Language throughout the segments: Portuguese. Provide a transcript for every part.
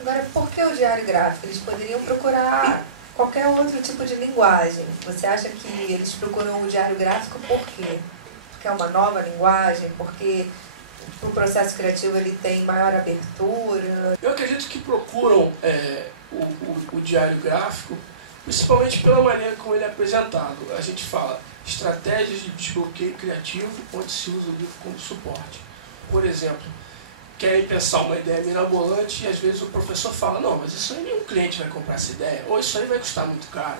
Agora, por que o diário gráfico? Eles poderiam procurar qualquer outro tipo de linguagem. Você acha que eles procuram o diário gráfico por quê? Porque é uma nova linguagem? Porque o processo criativo ele tem maior abertura? Eu acredito que procuram o diário gráfico principalmente pela maneira como ele é apresentado. A gente fala estratégias de desbloqueio criativo onde se usa o livro como suporte. Por exemplo, querem pensar uma ideia mirabolante e às vezes o professor fala, não, mas isso aí nenhum cliente vai comprar essa ideia, ou isso aí vai custar muito caro.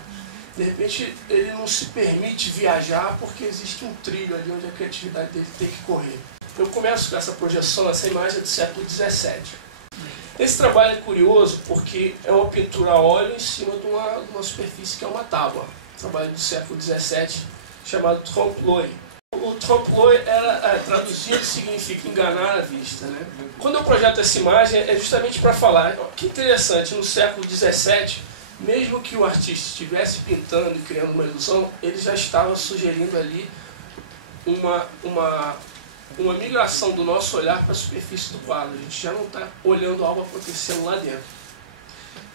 De repente ele não se permite viajar porque existe um trilho ali onde a criatividade dele tem que correr. Eu começo com essa projeção, essa imagem do século XVII. Esse trabalho é curioso porque é uma pintura a óleo em cima de uma superfície que é uma tábua. Trabalho do século XVII chamado trompe-l'œil. O trompe-l'œil traduzido significa enganar a vista, né? Quando eu projeto essa imagem é justamente para falar que interessante, no século XVII, mesmo que o artista estivesse pintando e criando uma ilusão, ele já estava sugerindo ali uma migração do nosso olhar para a superfície do quadro. A gente já não está olhando algo acontecendo lá dentro.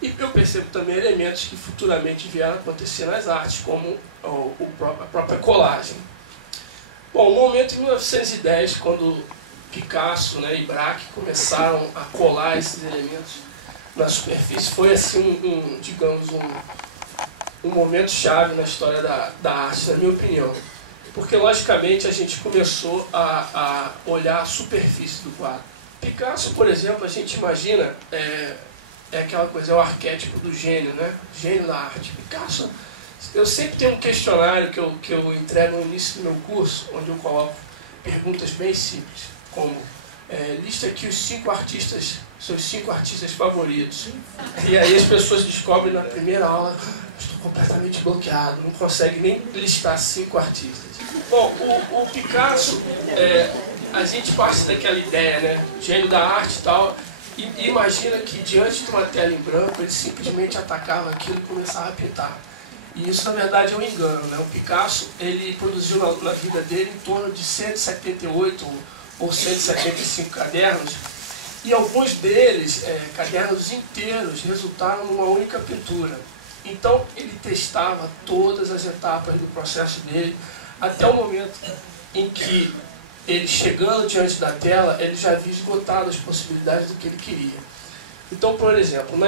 E eu percebo também elementos que futuramente vieram a acontecer nas artes, como a própria colagem. Bom, o momento em 1910, quando Picasso, né, e Braque começaram a colar esses elementos na superfície, foi assim digamos, um momento chave na história da arte, na minha opinião. Porque, logicamente, a gente começou a olhar a superfície do quadro. Picasso, por exemplo, a gente imagina, é aquela coisa, é o arquétipo do gênio, né? Gênio da arte. Picasso, eu sempre tenho um questionário que eu entrego no início do meu curso, onde eu coloco perguntas bem simples, como, lista aqui os 5 artistas, seus 5 artistas favoritos. E aí as pessoas descobrem na primeira aula, estou completamente bloqueado, não consegue nem listar 5 artistas. Bom, o Picasso, a gente parte daquela ideia, né, gênio da arte e tal, e imagina que diante de uma tela em branco ele simplesmente atacava aquilo e começava a pintar. E isso na verdade é um engano, né? O Picasso ele produziu na vida dele em torno de 178 ou 175 cadernos, e alguns deles, cadernos inteiros, resultaram numa única pintura. Então ele testava todas as etapas do processo dele, até o momento em que ele, chegando diante da tela, ele já havia esgotado as possibilidades do que ele queria. Então, por exemplo,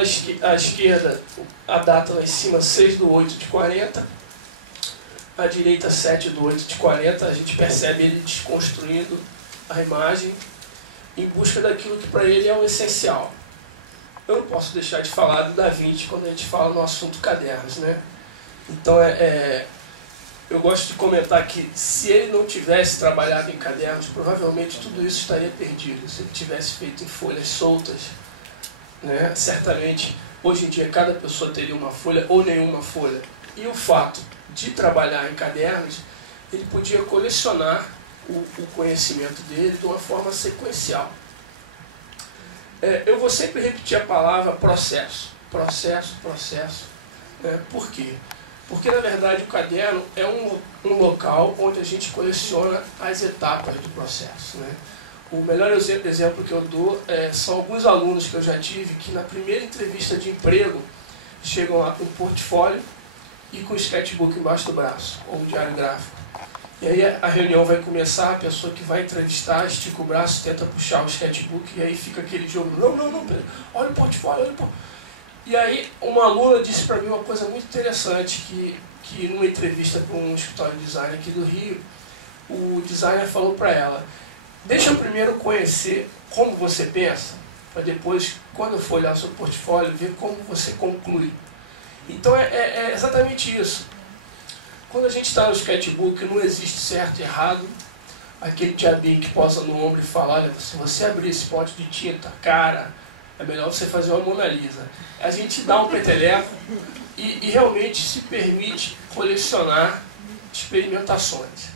à esquerda, a data lá em cima, 6/8/40, à direita, 7/8/40, a gente percebe ele desconstruindo a imagem em busca daquilo que para ele é o essencial. Eu não posso deixar de falar do Da Vinci quando a gente fala no assunto cadernos, né? Então, eu gosto de comentar que se ele não tivesse trabalhado em cadernos, provavelmente tudo isso estaria perdido. Se ele tivesse feito em folhas soltas, né? Certamente, hoje em dia, cada pessoa teria uma folha ou nenhuma folha. E o fato de trabalhar em cadernos, ele podia colecionar o conhecimento dele de uma forma sequencial. Eu vou sempre repetir a palavra processo. Processo, processo. Por quê? Porque, na verdade, o caderno é um local onde a gente coleciona as etapas do processo, né? O melhor exemplo que eu dou são alguns alunos que eu já tive que, na primeira entrevista de emprego, chegam lá com um portfólio e com o sketchbook embaixo do braço, ou um diário gráfico. E aí a reunião vai começar, a pessoa que vai entrevistar estica o braço, tenta puxar o sketchbook, e aí fica aquele jogo, não, olha o portfólio, olha o portfólio. E aí uma aluna disse para mim uma coisa muito interessante, que numa entrevista com um escritório de design aqui do Rio, o designer falou para ela, deixa eu primeiro conhecer como você pensa, para depois, quando eu for olhar o seu portfólio, ver como você conclui. Então é exatamente isso. Quando a gente está no sketchbook, não existe certo e errado. Aquele diabinho que posa no ombro e fala, olha, se você abrir esse pote de tinta, cara, é melhor você fazer uma Mona Lisa. A gente dá um peteleco e realmente se permite colecionar experimentações.